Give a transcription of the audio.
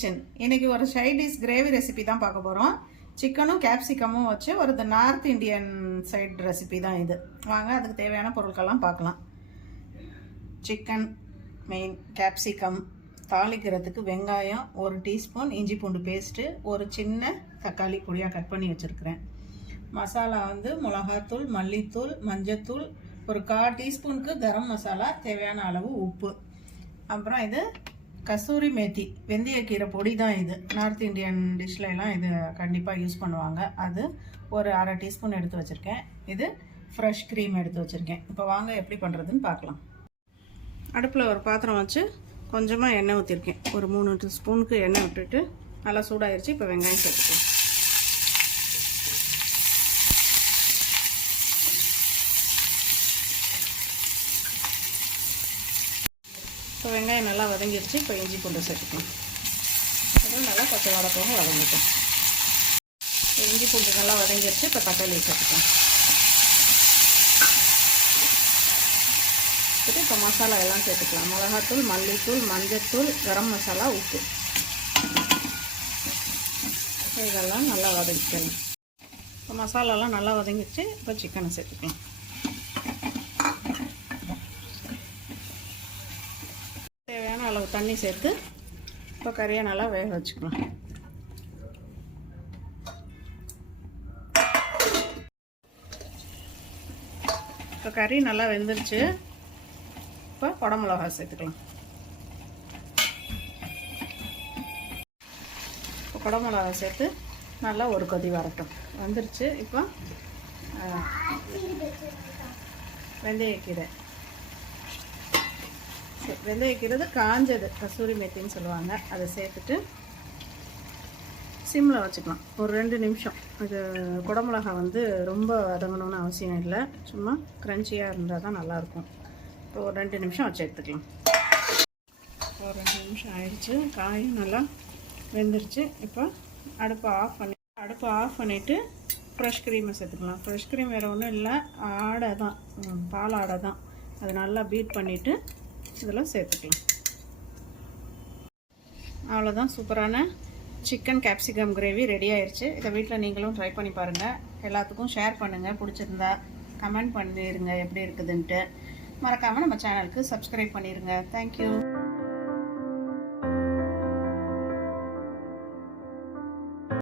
Kitchen. இன்னைக்கு ஒரு side dish gravy recipe தான் பார்க்க போகிறோம். சிக்கனும் கேப்சிகமும் வச்சு ஒரு நார்த் இந்தியன் சைட் ரெசிபி தான் இது. வாங்க அதுக்கு தேவையான பொருட்கள்லாம் பார்க்கலாம். சிக்கன் மெயின், கேப்சிகம், தாளிக்கிறதுக்கு வெங்காயம், ஒரு டீஸ்பூன் இஞ்சி பூண்டு பேஸ்ட்டு, ஒரு சின்ன தக்காளி பொடியாக கட் பண்ணி வச்சுருக்கிறேன். மசாலா வந்து மிளகாத்தூள், மல்லித்தூள், மஞ்சத்தூள், ஒரு 1/4 டீஸ்பூனுக்கு கரம் மசாலா, தேவையான அளவு உப்பு. அப்புறம் இது கசூரி மேத்தி, வெந்தயக்கீரை பொடி தான் இது. நார்த் இந்தியன் டிஷ்லாம் இது கண்டிப்பாக யூஸ் பண்ணுவாங்க. அது ஒரு 1/2 டீஸ்பூன் எடுத்து வச்சுருக்கேன். இது ஃப்ரெஷ் க்ரீம் எடுத்து வச்சுருக்கேன். இப்போ வாங்க எப்படி பண்ணுறதுன்னு பார்க்கலாம். அடுப்பில் ஒரு பாத்திரம் வச்சு கொஞ்சமாக எண்ணெய் ஊற்றிருக்கேன். ஒரு 3 ஸ்பூனுக்கு எண்ணெய் விட்டுட்டு நல்லா சூடாகிடுச்சு. இப்போ வெங்காயம் சேர்த்துக்கலாம். இப்போ வெங்காயம் நல்லா வதங்கிடுச்சு. இப்போ இஞ்சி பூண்டு சேர்த்துக்கலாம். அப்புறம் நல்லா பச்சை வதக்கவும் வதங்கிட்டோம். இஞ்சி பூண்டு நல்லா வதங்கிடுச்சு. இப்போ தக்காளி சேர்த்துக்கலாம். இப்போ மசாலா எல்லாம் சேர்த்துக்கலாம். மிளகாத்தூள், மல்லித்தூள், மஞ்சத்தூள், கரம் மசாலா, உப்பு, இதெல்லாம் நல்லா வதக்கிக்கலாம். இப்போ மசாலாலாம் நல்லா வதங்கிடுச்சு. இப்போ சிக்கனை சேர்த்துக்கலாம். தேவையான அளவு தண்ணி சேர்த்து இப்போ கறியை நல்லா வேக வச்சுக்கலாம். இப்போ கறி நல்லா வெந்துருச்சு. இப்போ குடமிளகா சேர்த்துக்கலாம். இப்போ குடமிளகா சேர்த்து நல்லா ஒரு கொதி வரட்டும். வந்துருச்சு. இப்போ வெந்தயக்கீரை, வெந்தயக்கிறது காஞ்சது, கசூரி மேத்தின்னு சொல்லுவாங்க. அதை சேர்த்துட்டு சிம்மில் வச்சுக்கலாம் ஒரு 2 நிமிஷம். இது குடமிளகா வந்து ரொம்ப வதங்கணும்னு அவசியம் இல்லை, சும்மா க்ரன்ச்சியாக இருந்தால் தான் நல்லாயிருக்கும். இப்போ ஒரு 2 நிமிஷம் வச்சு எடுத்துக்கலாம். ஒரு 2 நிமிஷம் ஆயிடுச்சு. காயும் நல்லா வெந்துருச்சு. இப்போ அடுப்பை ஆஃப் பண்ணிவிட்டு ஃப்ரெஷ் க்ரீமை சேர்த்துக்கலாம். ஃப்ரெஷ் க்ரீம் வேறு ஒன்றும் இல்லை, ஆடை தான், பால் ஆடை தான். அதை நல்லா பீட் பண்ணிவிட்டு இதெல்லாம் சேர்த்துக்கலாம். அவ்வளோதான், சூப்பரான சிக்கன் கேப்சிகம் கிரேவி ரெடி ஆயிடுச்சு. இதை வீட்டில் நீங்களும் ட்ரை பண்ணி பாருங்கள். எல்லாத்துக்கும் ஷேர் பண்ணுங்கள். பிடிச்சிருந்தா கமெண்ட் பண்ணிடுங்க எப்படி இருக்குதுன்ட்டு. மறக்காமல் நம்ம சேனலுக்கு சப்ஸ்கிரைப் பண்ணிடுங்க. தேங்க்யூ.